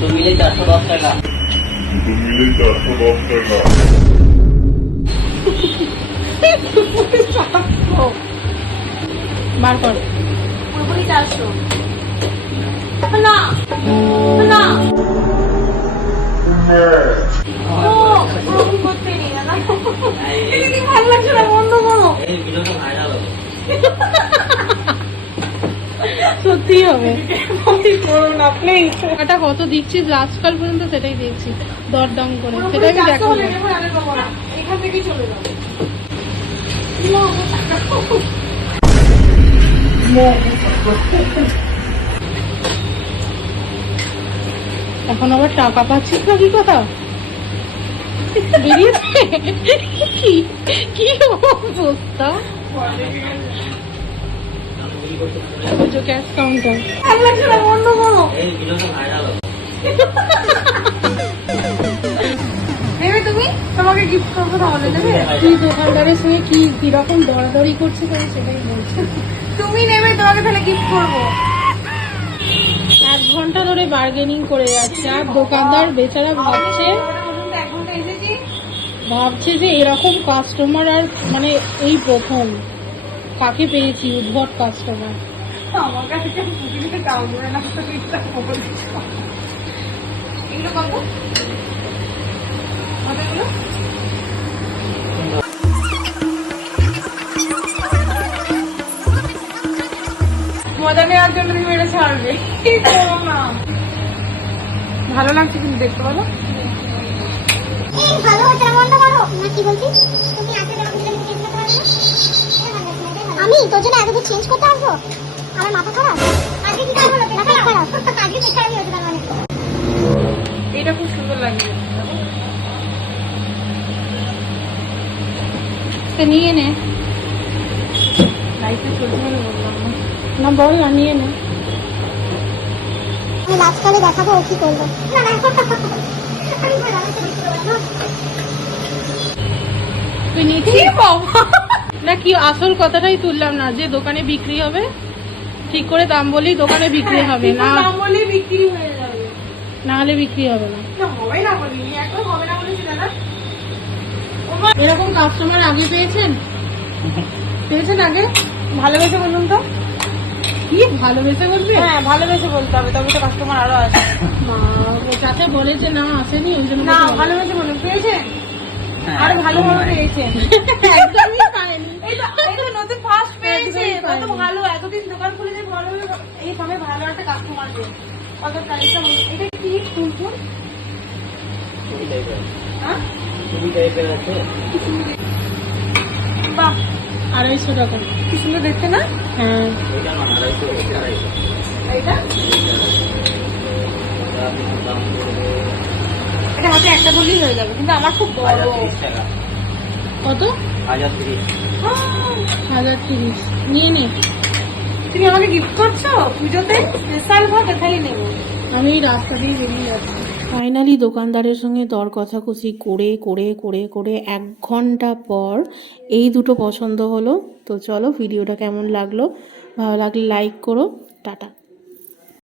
দুটো মিলে 410 টাকা। বার কর। পুরোপুরি 400 না না ও ওরকম করতে নেই না এটা কি ভালো লাগছে না বন্ধ করো এই ভিডিওটা ভাইরাল হবে। সত্যি হবে। করো না প্লিজ টাকাটা কত দিচ্ছিস আজকাল পর্যন্ত সেটাই দেখছি দরদাম করে, সেটা আমি দেখো না। এখান থেকে চলে যাবো এখন আবার টাকা পাচ্ছিস না কি কথা বেরিয়েছে? কি কি অবস্থা? ক্যাশ কাউন্টার ভালো লাগছে না বন্ধ করো এই ভিডিওটা ভাইরাল হবে। নেবে তুমি তোমাকে গিফট করবো তাহলে নেবে তুই দোকানদারের সঙ্গে কি কিরকম দরাদরি করছিস আমি সেটাই বলছি। তুমি নেবে তোমাকে তাহলে গিফট করবো 1 ঘন্টা ধরে বার্গেনিং করে যাচ্ছে আর দোকানদার বেচারা ভাবছে এক ঘন্টা এসেছি যে এরকম কাস্টমার আর মানে এই প্রথম কাকে পেয়েছি উদ্ভট কাস্টমার। আমার কাছে কেউ পুজোতে কাউ করে না এগুলো কত কতগুলো মজা নেওয়ার জন্য তুমি এটা ছাড়বে কি করো না ভালো লাগছে কিন্তু দেখতে বলো ভালো হচ্ছে না বন্ধ করো না কি বলছিস তুমি আজকে কেন চেঞ্জ করতে পারবে আমি তোর জন্য এত চেঞ্জ করতে আসবো আমার মাথা খারাপ আজকে কি খারাপ হলো মাথা খারাপ আজকে কি খারাপ হয়েছে তার মানে এটা খুব সুন্দর লাগছে নিয়ে নে লাইফে চলতে মানে বললাম না না বল না নিয়ে নে। আমি লাস্টকালে দেখাবো ও কি করলো না না তুই নিচ্ছিস না কি আসল কথাটাই তুললাম না যে দোকানে বিক্রি হবে ঠিক করে দাম বলেই দোকানে বিক্রি হবে না, দাম বলেই বিক্রি হয়ে যাবে না হলে বিক্রি হবে না। না হবে না বলিনি একদম হবে না বলেছি দাদা এরকম কাস্টমার আগে পেয়েছেন আগে? ভালোবেসে বলুন তো কি ভালোবেসে বলবে? হ্যাঁ ভালোবেসে বলতে হবে তবে তো কাস্টমার আরো আছে মা ও চাচা বলেছে না আসেনি ওই জন্য না বলতে হবে। ভালোবেসে বলুন পেয়েছেন হ্যাঁ, আরো ভালোভাবে পেয়েছেন একদমই পাইনি। এই তো নতুন ফার্স্ট পেয়েছে একদমই কত পাইনি। ভালো এতদিন দোকান খুলে যে ভালো এই ভাবে ভালো একটা কাস্টমার পেয়ে কত প্রাইসটা এটা কি ফুল এই টাইপের হ্যাঁ এই টাইপের আছে। বাহ 250 টাকা। কি সুন্দর দেখতে না হ্যাঁ ওইটা না 250 এটা 250 এটা দাম পড়বে এটা হাতে একটা ধরলেই হয়ে যাবে কিন্তু আমার খুব বড় 1030 টাকা। কত? 1030 1030 নিয়ে নে। তুমি আমাকে গিফট করছো পুজোতে স্পেশাল ভাবে খালি নেবো আমি রাস্তা দিয়ে বেরিয়ে যাচ্ছি। ফাইনালি দোকানদারের সঙ্গে দর কষাকষি করে করে করে করে 1 ঘন্টা পর এই দুটো পছন্দ হলো। তো চলো ভিডিওটা কেমন লাগলো, ভালো লাগলে লাইক করো, টাটা।